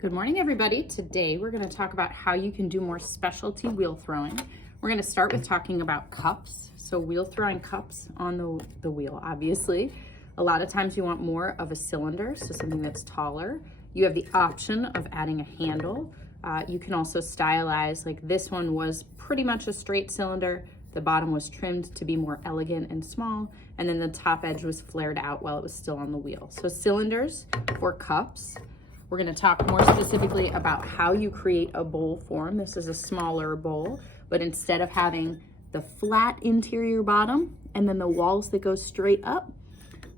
Good morning, everybody. Today we're going to talk about how you can do more specialty wheel throwing. We're going to start with talking about cups. So wheel throwing cups on the wheel, obviously. A lot of times you want more of a cylinder, so something that's taller. You have the option of adding a handle. You can also stylize, like this one was pretty much a straight cylinder. The bottom was trimmed to be more elegant and small, and then the top edge was flared out while it was still on the wheel. So cylinders for cups. We're going to talk more specifically about how you create a bowl form. This is a smaller bowl, but instead of having the flat interior bottom and then the walls that go straight up,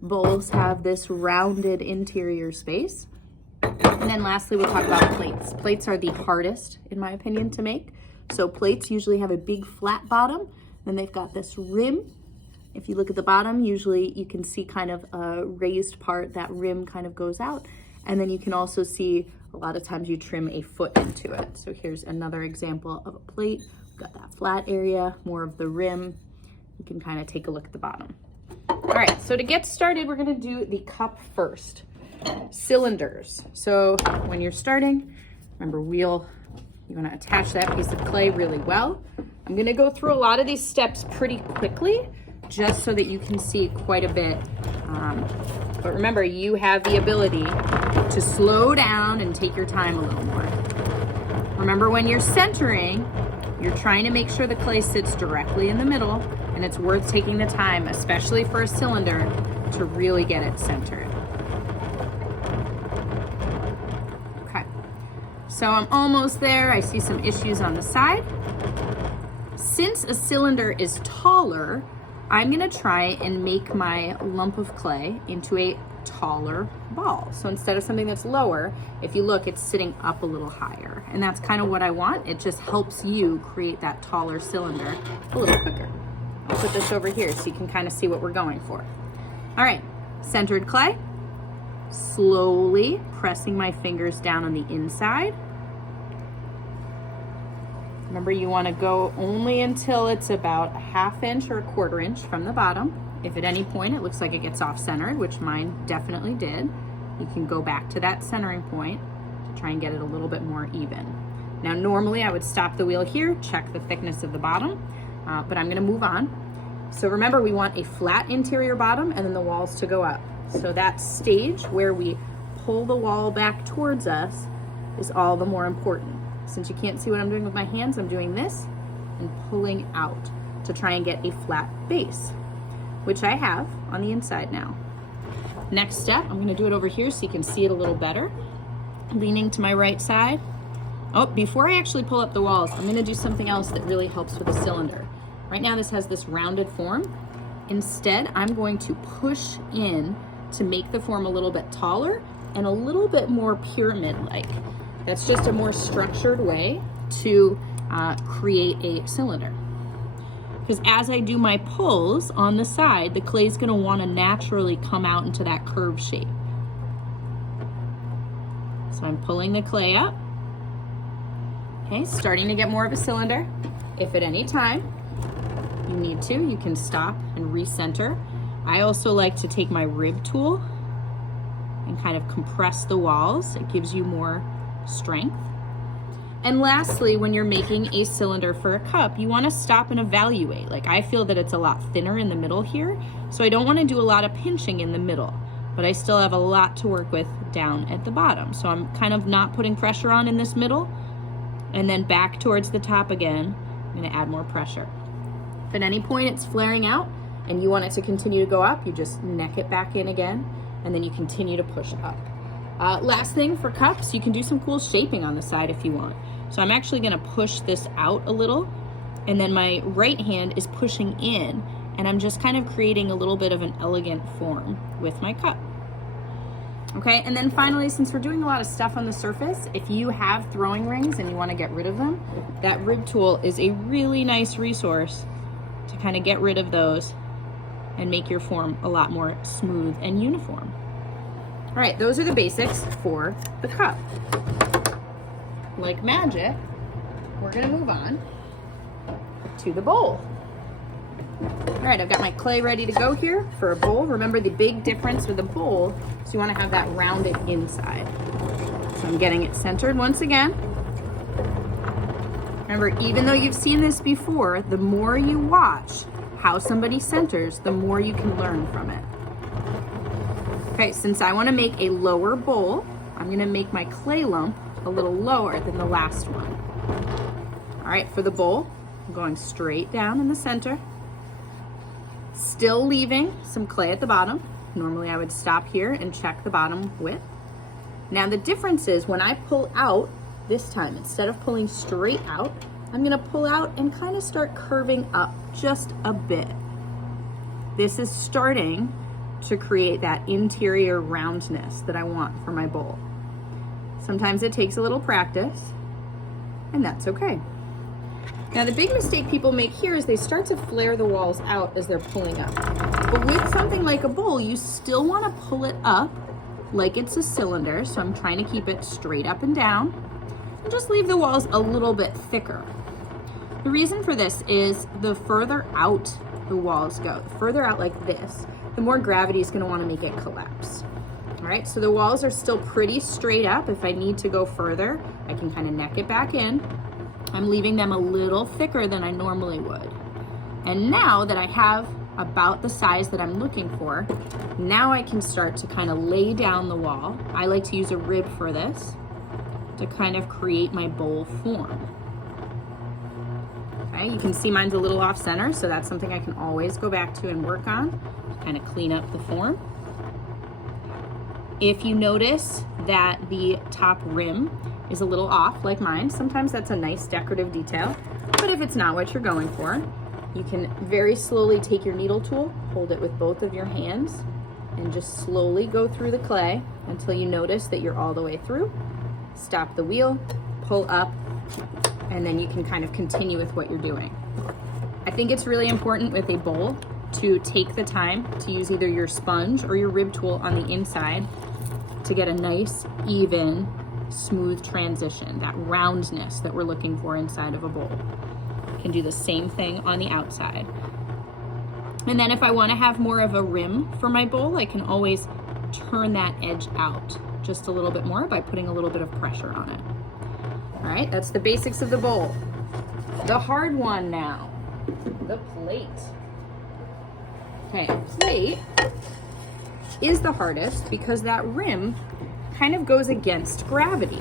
bowls have this rounded interior space. And then lastly, we'll talk about plates. Plates are the hardest, in my opinion, to make. So plates usually have a big flat bottom, then they've got this rim. If you look at the bottom, usually you can see kind of a raised part, that rim kind of goes out. And then you can also see a lot of times you trim a foot into it. So here's another example of a plate. We've got that flat area, more of the rim. You can kind of take a look at the bottom. All right, so to get started, we're gonna do the cup first. Cylinders. So when you're starting, remember wheel, you wanna attach that piece of clay really well. I'm gonna go through a lot of these steps pretty quickly, just so that you can see quite a bit. But remember, you have the ability to slow down and take your time a little more. Remember, when you're centering, you're trying to make sure the clay sits directly in the middle, and it's worth taking the time, especially for a cylinder, to really get it centered. Okay, so I'm almost there. I see some issues on the side. Since a cylinder is taller, I'm gonna try and make my lump of clay into a taller ball. So instead of something that's lower, if you look, it's sitting up a little higher. And that's kind of what I want. It just helps you create that taller cylinder a little quicker. I'll put this over here so you can kind of see what we're going for. All right, centered clay. Slowly pressing my fingers down on the inside. Remember, you want to go only until it's about a 1/2 inch or a 1/4 inch from the bottom. If at any point it looks like it gets off-centered, which mine definitely did, you can go back to that centering point to try and get it a little bit more even. Now, normally I would stop the wheel here, check the thickness of the bottom, but I'm going to move on. So remember, we want a flat interior bottom and then the walls to go up. So that stage where we pull the wall back towards us is all the more important. Since you can't see what I'm doing with my hands, I'm doing this and pulling out to try and get a flat base, which I have on the inside now. Next step, I'm gonna do it over here so you can see it a little better. Leaning to my right side. Oh, before I actually pull up the walls, I'm gonna do something else that really helps with a cylinder. Right now this has this rounded form. Instead, I'm going to push in to make the form a little bit taller and a little bit more pyramid-like. That's just a more structured way to create a cylinder. Because as I do my pulls on the side, the clay is going to want to naturally come out into that curved shape. So I'm pulling the clay up. Okay, starting to get more of a cylinder. If at any time you need to, you can stop and recenter. I also like to take my rib tool and kind of compress the walls. It gives you more strength. And lastly, when you're making a cylinder for a cup, you want to stop and evaluate. Like, I feel that it's a lot thinner in the middle here, so I don't want to do a lot of pinching in the middle, but I still have a lot to work with down at the bottom. So I'm kind of not putting pressure on in this middle, and then back towards the top again, I'm going to add more pressure. If at any point it's flaring out and you want it to continue to go up, you just neck it back in again, and then you continue to push up. Last thing for cups, you can do some cool shaping on the side if you want. So I'm actually gonna push this out a little, and then my right hand is pushing in, and I'm just kind of creating a little bit of an elegant form with my cup. Okay, and then finally, since we're doing a lot of stuff on the surface, if you have throwing rings and you wanna get rid of them, that rib tool is a really nice resource to kind of get rid of those and make your form a lot more smooth and uniform. All right, those are the basics for the cup. Like magic, we're gonna move on to the bowl. All right, I've got my clay ready to go here for a bowl. Remember, the big difference with a bowl is you want to have that rounded inside. So I'm getting it centered once again. Remember, even though you've seen this before, the more you watch how somebody centers, the more you can learn from it. Okay, since I want to make a lower bowl, I'm going to make my clay lump a little lower than the last one. All right, for the bowl, I'm going straight down in the center, still leaving some clay at the bottom. Normally I would stop here and check the bottom width. Now the difference is when I pull out this time, instead of pulling straight out, I'm gonna pull out and kind of start curving up just a bit. This is starting to create that interior roundness that I want for my bowl. Sometimes it takes a little practice, and that's okay. Now the big mistake people make here is they start to flare the walls out as they're pulling up. But with something like a bowl, you still want to pull it up like it's a cylinder, so I'm trying to keep it straight up and down, and just leave the walls a little bit thicker. The reason for this is the further out the walls go, the further out like this, the more gravity is going to want to make it collapse. All right, so the walls are still pretty straight up. If I need to go further, I can kind of neck it back in. I'm leaving them a little thicker than I normally would. And now that I have about the size that I'm looking for, now I can start to kind of lay down the wall. I like to use a rib for this to kind of create my bowl form. Okay, you can see mine's a little off center, so that's something I can always go back to and work on, to kind of clean up the form. If you notice that the top rim is a little off like mine, sometimes that's a nice decorative detail, but if it's not what you're going for, you can very slowly take your needle tool, hold it with both of your hands, and just slowly go through the clay until you notice that you're all the way through. Stop the wheel, pull up, and then you can kind of continue with what you're doing. I think it's really important with a bowl to take the time to use either your sponge or your rib tool on the inside to get a nice, even, smooth transition, that roundness that we're looking for inside of a bowl. You can do the same thing on the outside. And then if I want to have more of a rim for my bowl, I can always turn that edge out just a little bit more by putting a little bit of pressure on it. All right, that's the basics of the bowl. The hard one now, the plate. Okay, plate is the hardest because that rim kind of goes against gravity.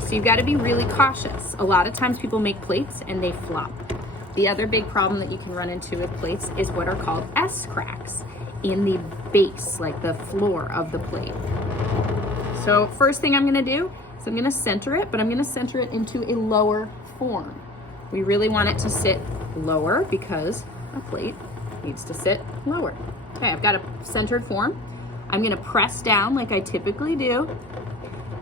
So you've got to be really cautious. A lot of times people make plates and they flop. The other big problem that you can run into with plates is what are called S cracks in the base, like the floor of the plate. So first thing I'm going to do is I'm going to center it, but I'm going to center it into a lower form. We really want it to sit lower because a plate needs to sit lower. Okay, I've got a centered form. I'm going to press down like I typically do.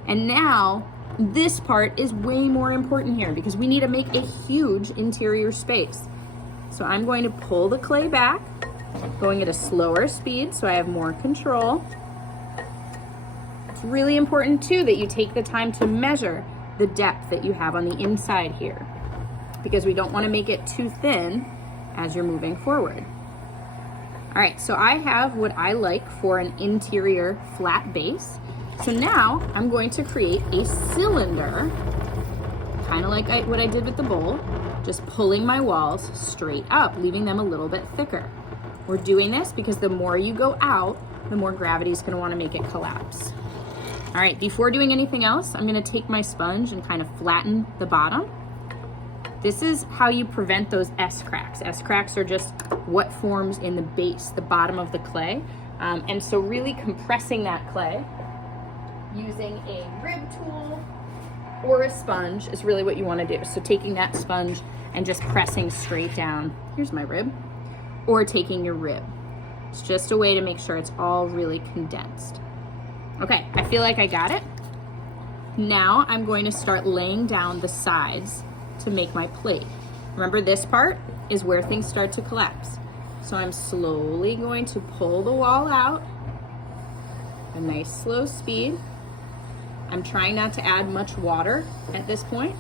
And now this part is way more important here because we need to make a huge interior space. So I'm going to pull the clay back, going at a slower speed so I have more control. It's really important too that you take the time to measure the depth that you have on the inside here because we don't want to make it too thin as you're moving forward. All right, so I have what I like for an interior flat base. So now I'm going to create a cylinder, kind of like what I did with the bowl, just pulling my walls straight up, leaving them a little bit thicker. We're doing this because the more you go out, the more gravity is going to want to make it collapse. All right, before doing anything else, I'm going to take my sponge and kind of flatten the bottom. This is how you prevent those S cracks. S cracks are just what forms in the base, the bottom of the clay. And so really compressing that clay using a rib tool or a sponge is really what you want to do. So taking that sponge and just pressing straight down. Here's my rib. Or taking your rib. It's just a way to make sure it's all really condensed. Okay, I feel like I got it. Now I'm going to start laying down the sides to make my plate. Remember, this part is where things start to collapse. So I'm slowly going to pull the wall out, a nice slow speed. I'm trying not to add much water at this point,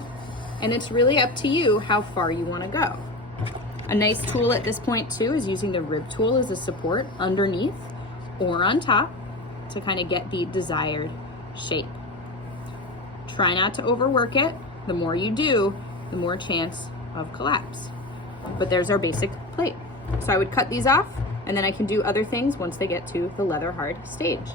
and it's really up to you how far you want to go. A nice tool at this point too is using the rib tool as a support underneath or on top to kind of get the desired shape. Try not to overwork it. The more you do, the more chance of collapse. But there's our basic plate. So I would cut these off, and then I can do other things once they get to the leather hard stage.